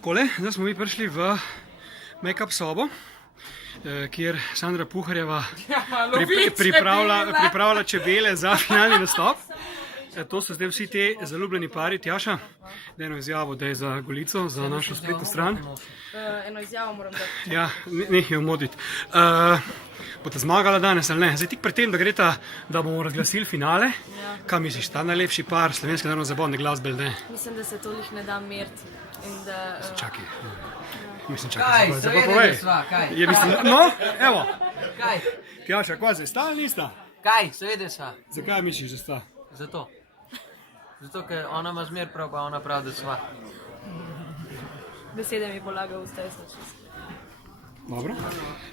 Takole, zdaj smo mi prišli v make-up sobo, kjer Sandra Puharjeva pripravlja čebele za finalni nastop. To so zdaj vsi te zaljubljeni pari. Tjaša, eno izjavo, da je za Golico, za našo spletno stran. Eno izjavo moram dati. Ja, nehaj omoditi. Boste zmagala danes ali ne? Zdaj tik pred tem, da bomo razglasili finale. Kaj misliš, ta najlepši par slovenske narodno zabavne glasbe, ne? Mislim, da se toliko ne da meriti. Čakaj. Kaj, seveda sva, kaj? No, evo. Kaj? Tjaša, kva zdaj, sta ali nista? Kaj, seveda sva? Zakaj misliš, da sta? Zato, ker ona ima zmer prav, pa ona prav, da sva. Besede mi polaga v usta, jaz sem čisto. Dobro.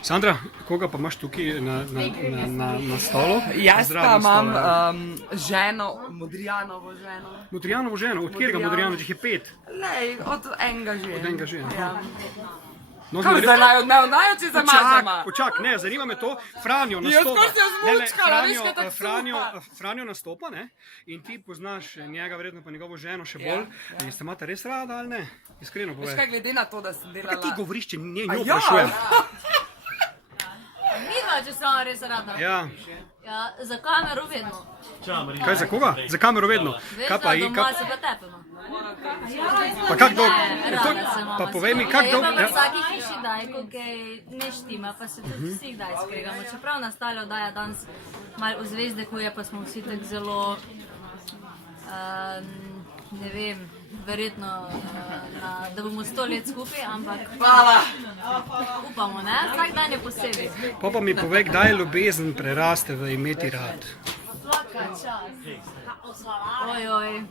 Sandra, koga pa imaš tukaj na stolu? Jaz pa imam ženo, Modrijanovo ženo. Modrijanovo ženo? Od kjerega Modrijanovo? Jih je 5? Lej, od enega že. Od enega že, aha. No, Kaj zdaj najo si zamažama? Počak, ne, zanima me to, Franjo nastopa. Jaz ko se zmučkala, veš, kaj tako suha. Franjo nastopa, ne, in ti poznaš njega, verjetno pa njegovo ženo še bolj. In ste imate res rada ali ne? Iskreno povej. Veš kaj, glede na to, da sem delala... Kaj ti govoriš, če njo Ja. vprašujem? Midva, če sem res rada. Ja. Ja, za kamero vedno. Kaj, za koga? Za kamero vedno? Veš, Kaj da pa doma se pa tepemo. Pa kak dolgo? Rada se imamo. Pa povej mi, kak dolgo? Je pa v vsaki hiši daj, ko kaj ne štima, pa se tudi vsi kdaj skregamo. Čeprav nastale oddaja danes malo v zvezdeku je, pa smo vsi tak zelo, ne vem, verjetno, da bomo 100 let skupaj, ampak upamo, ne? Vsak dan je posebej. Pa mi povej, kdaj ljubezen preraste v imeti rad? Ojoj,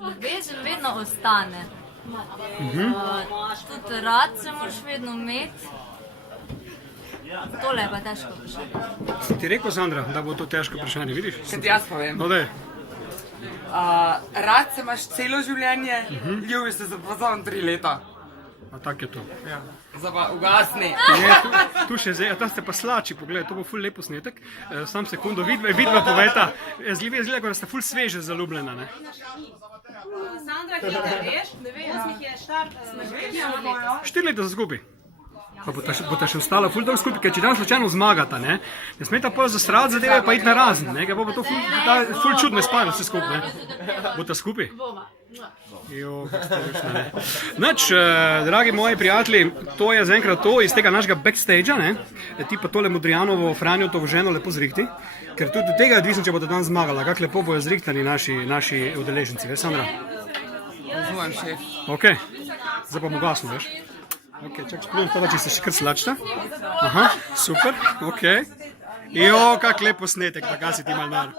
ljubezen vedno ostane. Tudi rad se moraš vedno imeti. Tole je pa težko vprašanje. Sem ti rekel, Sandra, da bo to težko vprašanje, vidiš? Kaj ti jaz povem? No, daj. Rad se imaš celo življenje, ljubiš se pa samo 3 leta. A tak je to. Zdaj pa ugasni. Ne, tu še zdaj, a ta ste pa slači, pogledaj, to bo ful lep posnetek. Sam sekundo, vidva poveta. Zgleda, da ste ful sveže zaljubljena, ne? Sandra, kje veš? Ne vem, jaz jih je štart. 4 leta za skupaj. Pa boste še ostala ful dolgo skupaj, ker če dan slučajno zmagata, ne? Ne smeta pa zastrati zadeve, pa iti na razen, ne? Ker bo to ful čudno spajno vse skupaj, ne? Boste skupaj? Jo, ne. Nač, dragi moji prijatelji, to je zaenkrat to iz tega našega backstage-a, ne? Ti pa tole Modrijanovo, Franjotovo ženo lepo zrihti, ker tudi od tega je odvisno, če bodo dan zmagala, kak lepo bojo zrihtani naši udeleženci, veš, Sandra? Razumem, šef. Ok, zdaj pa mu gasno, veš? Ok, čak spomnim pa, če se še kar slačita. Aha, super, ok. Jo, kak lep posnetek, pa kaj si ti mal nar.